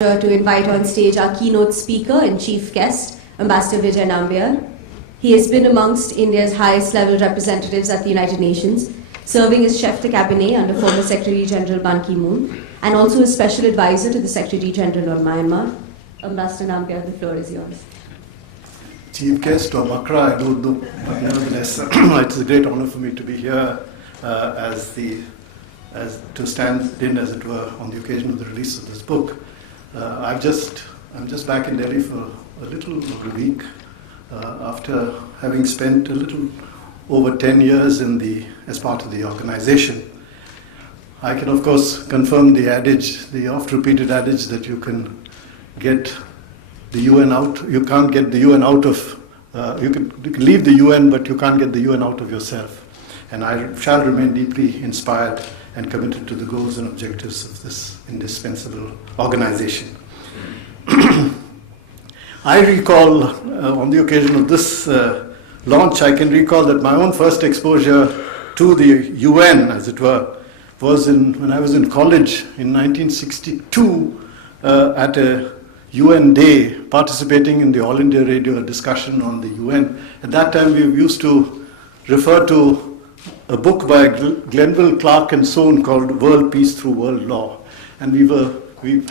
To invite on stage our keynote speaker and chief guest, Ambassador Vijay Nambiar. He has been amongst India's highest level representatives at the United Nations, serving as chef de cabinet under former Secretary General Ban Ki-moon, and also a special advisor to the Secretary General of Myanmar. Ambassador Nambiar, the floor is yours. Chief guest or Makra, I don't know, but nevertheless, it's a great honor for me to be here to stand in, as it were, on the occasion of the release of this book. I'm just back in Delhi for a little over a week after having spent a little over 10 years as part of the organization. I can, of course, confirm the adage, the oft-repeated adage that you can get the UN out. You can't get the UN out of. You can leave the UN, but you can't get the UN out of yourself. And I shall remain deeply inspired and committed to the goals and objectives of this indispensable organization. I recall, on the occasion of this launch, I can recall that my own first exposure to the UN, as it were, was when I was in college in 1962 at a UN day, participating in the All India Radio discussion on the UN. At that time, we used to refer to a book by Glenville Clark and Sohn called World Peace Through World Law. And we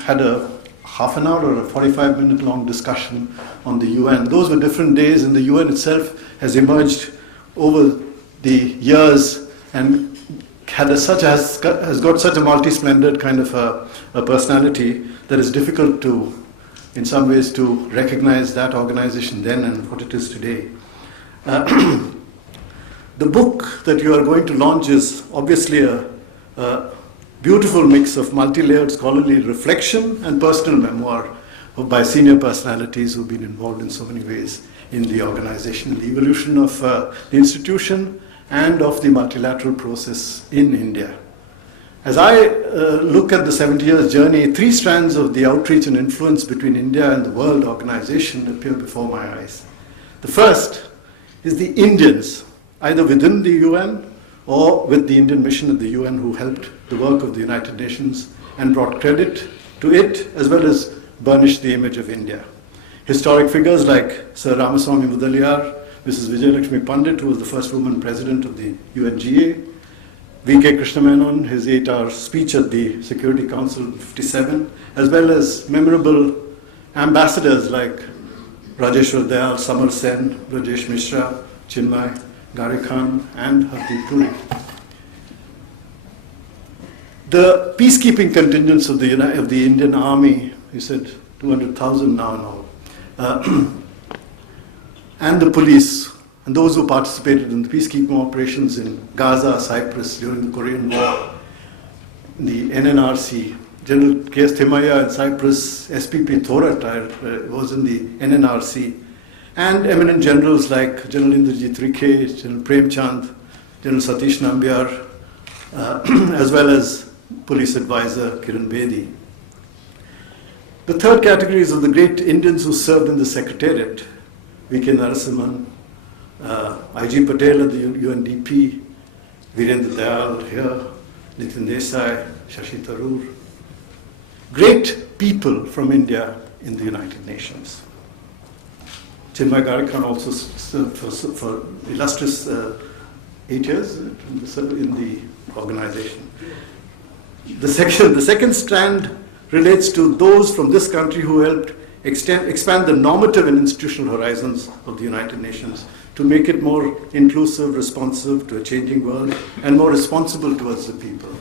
had a half an hour or a 45-minute long discussion on the UN. Those were different days, and the UN itself has emerged over the years and has got such a multi-splendid kind of a personality that is difficult to, in some ways, to recognize that organization then and what it is today. The book that you are going to launch is obviously a beautiful mix of multi-layered scholarly reflection and personal memoir by senior personalities who've been involved in so many ways in the organization, the evolution of the institution and of the multilateral process in India. As I look at the 70 years journey, three strands of the outreach and influence between India and the world organization appear before my eyes. The first is the Indians, either within the UN or with the Indian mission at the UN, who helped the work of the United Nations and brought credit to it, as well as burnished the image of India. Historic figures like Sir Ramaswamy Mudaliar, Mrs. Vijayalakshmi Pandit, who was the first woman president of the UNGA, V.K. Krishnamenon, his 8-hour speech at the Security Council in 1957, as well as memorable ambassadors like Rajeshwar Dayal, Samar Sen, Rajesh Mishra, Chinmay Gare Khan, and Hardeep Puri. The peacekeeping contingents of the Indian Army, he said 200,000 now, and the police, and those who participated in the peacekeeping operations in Gaza, Cyprus during the Korean War, the NNRC, General K.S. Thimayya in Cyprus, SPP Thorat was in the NNRC, and eminent generals like General Indrajit Rikhe, General Prem Chand, General Satish Nambiar, as well as police advisor Kiran Bedi. The third category is of the great Indians who served in the Secretariat, V.K. Narasimhan, I.G. Patel at the UNDP, Virendra Dayal here, Nitin Desai, Shashi Tharoor. Great people from India in the United Nations. Chinmay Gare Khan also served for illustrious 8 years in the organization. The second strand relates to those from this country who helped expand the normative and institutional horizons of the United Nations to make it more inclusive, responsive to a changing world, and more responsible towards the people.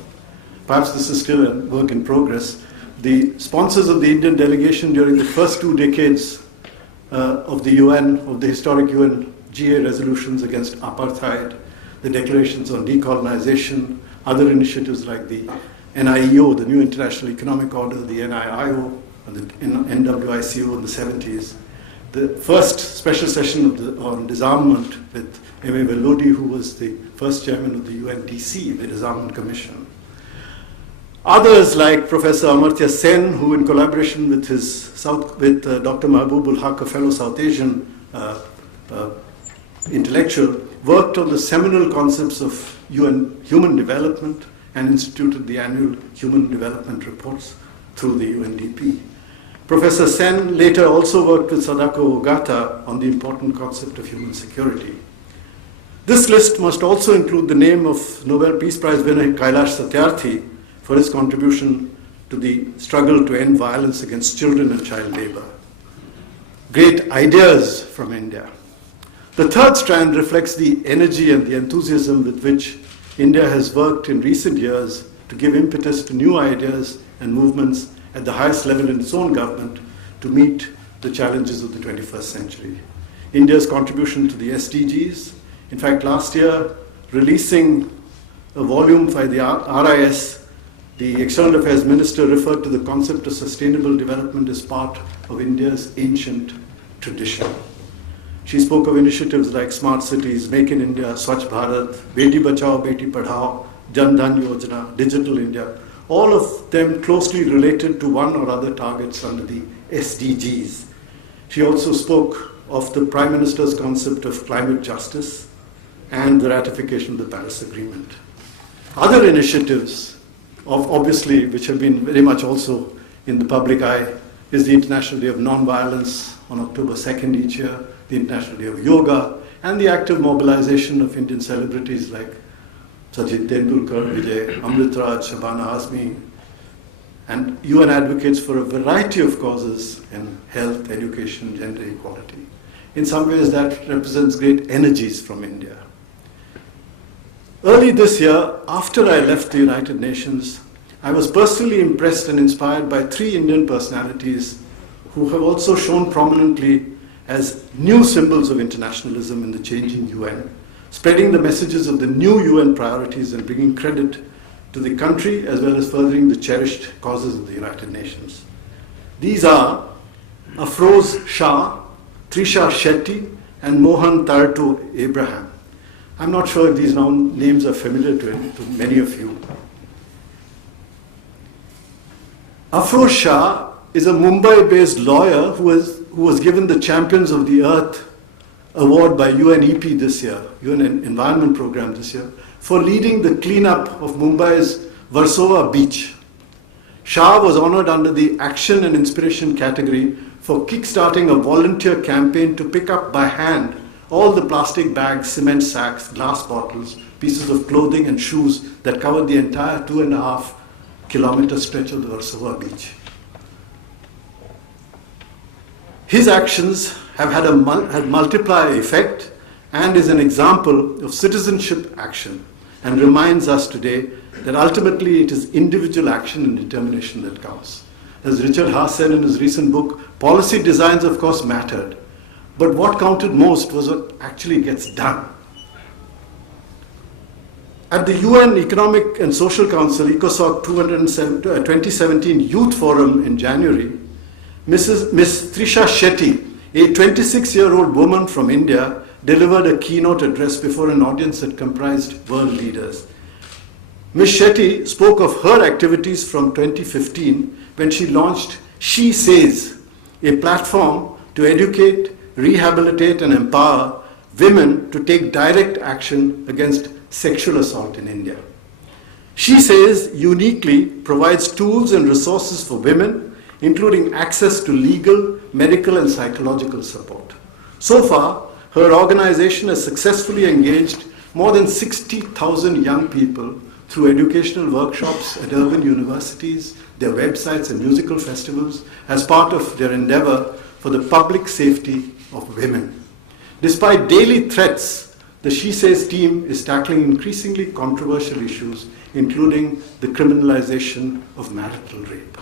Perhaps this is still a work in progress. The sponsors of the Indian delegation during the first 2 decades of the UN, of the historic UN GA resolutions against apartheid, the declarations on decolonization, other initiatives like the NIEO, the New International Economic Order, the NIIO, and the NWICO in the 70s. The first special session on disarmament with M.A. Vellodi, who was the first chairman of the UNDC, the Disarmament Commission. Others like Professor Amartya Sen, who in collaboration with Dr. Mahbubul Haq, a fellow South Asian intellectual, worked on the seminal concepts of UN human development and instituted the annual human development reports through the UNDP. Professor Sen later also worked with Sadako Ogata on the important concept of human security. This list must also include the name of Nobel Peace Prize winner Kailash Satyarthi for his contribution to the struggle to end violence against children and child labor. Great ideas from India. The third strand reflects the energy and the enthusiasm with which India has worked in recent years to give impetus to new ideas and movements at the highest level in its own government to meet the challenges of the 21st century. India's contribution to the SDGs, in fact, last year, releasing a volume by the RIS, the External Affairs Minister referred to the concept of sustainable development as part of India's ancient tradition. She spoke of initiatives like smart cities, Make in India, Swachh Bharat, Beti Bachao, Beti Padhao, Jan Dhan Yojana, Digital India, all of them closely related to one or other targets under the SDGs. She also spoke of the Prime Minister's concept of climate justice and the ratification of the Paris Agreement. Other initiatives, obviously, which have been very much also in the public eye, is the International Day of Nonviolence on October 2nd each year, the International Day of Yoga, and the active mobilization of Indian celebrities like Sachin Tendulkar, Vijay, Amritraj, Shabana Azmi, and UN advocates for a variety of causes in health, education, gender equality. In some ways, that represents great energies from India. Early this year, after I left the United Nations, I was personally impressed and inspired by 3 Indian personalities who have also shown prominently as new symbols of internationalism in the changing UN, spreading the messages of the new UN priorities and bringing credit to the country as well as furthering the cherished causes of the United Nations. These are Afroz Shah, Trisha Shetty, and Mohan Tartu Abraham. I'm not sure if these names are familiar to many of you. Afroz Shah is a Mumbai-based lawyer who was given the Champions of the Earth award by UNEP this year, UN Environment Program this year, for leading the cleanup of Mumbai's Versova beach. Shah was honored under the Action and Inspiration category for kickstarting a volunteer campaign to pick up by hand all the plastic bags, cement sacks, glass bottles, pieces of clothing and shoes that covered the entire 2.5-kilometer stretch of the Versova beach. His actions have had a multiplier effect and is an example of citizenship action and reminds us today that ultimately it is individual action and determination that counts. As Richard Haas said in his recent book, policy designs of course mattered, but what counted most was what actually gets done. At the UN Economic and Social Council ECOSOC 2017 Youth Forum in January, Miss Trisha Shetty, a 26-year-old woman from India, delivered a keynote address before an audience that comprised world leaders. Ms. Shetty spoke of her activities from 2015 when she launched She Says, a platform to educate, rehabilitate and empower women to take direct action against sexual assault in India. She Says uniquely provides tools and resources for women, including access to legal, medical and psychological support. So far, her organization has successfully engaged more than 60,000 young people through educational workshops at urban universities, their websites and musical festivals as part of their endeavor for the public safety of women. Despite daily threats, the She Says team is tackling increasingly controversial issues, including the criminalization of marital rape.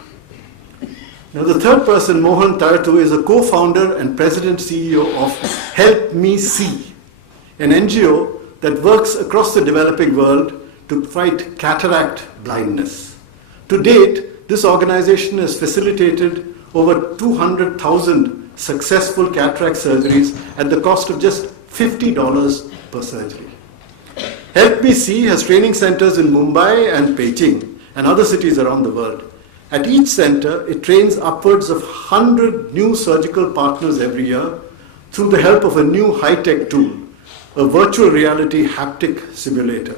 Now, the third person, Mohan Tartu, is a co-founder and president CEO of Help Me See, an NGO that works across the developing world to fight cataract blindness. To date, this organization has facilitated over 200,000 successful cataract surgeries at the cost of just $50 per surgery. Help Me See has training centers in Mumbai and Beijing and other cities around the world. At each center, it trains upwards of 100 new surgical partners every year through the help of a new high-tech tool, a virtual reality haptic simulator.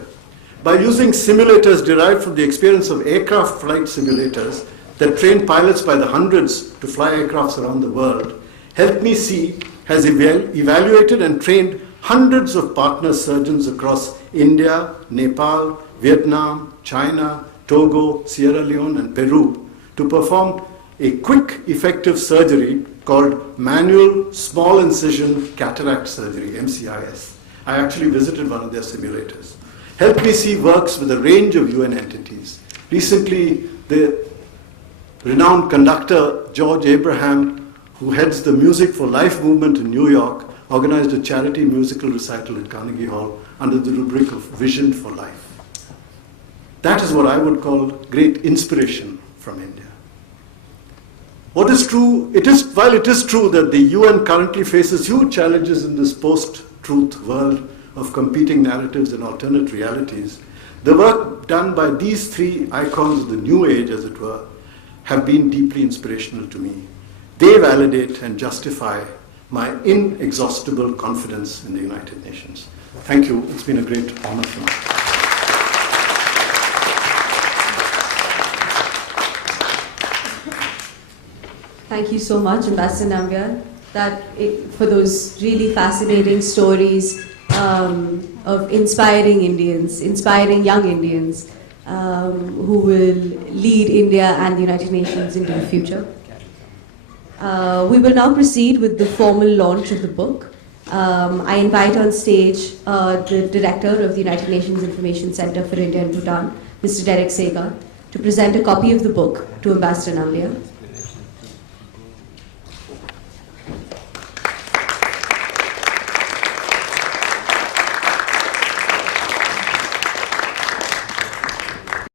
By using simulators derived from the experience of aircraft flight simulators, that trained pilots by the hundreds to fly aircrafts around the world, Help Me See has evaluated and trained hundreds of partner surgeons across India, Nepal, Vietnam, China, Togo, Sierra Leone, and Peru to perform a quick, effective surgery called manual small incision cataract surgery, MCIS. I actually visited one of their simulators. Help Me See works with a range of UN entities. Recently, the renowned conductor George Abraham, who heads the Music for Life movement in New York, organized a charity musical recital at Carnegie Hall under the rubric of Vision for Life. That is what I would call great inspiration from India. What is true, while it is true that the UN currently faces huge challenges in this post-truth world of competing narratives and alternate realities, the work done by these three icons of the new age, as it were, have been deeply inspirational to me. They validate and justify my inexhaustible confidence in the United Nations. Thank you. It's been a great honor for me. Thank you so much, Ambassador Nambiar, for those really fascinating stories of inspiring Indians, inspiring young Indians who will lead India and the United Nations into the future. We will now proceed with the formal launch of the book. I invite on stage the Director of the United Nations Information Center for India and Bhutan, Mr. Derek Segar, to present a copy of the book to Ambassador Nambiar.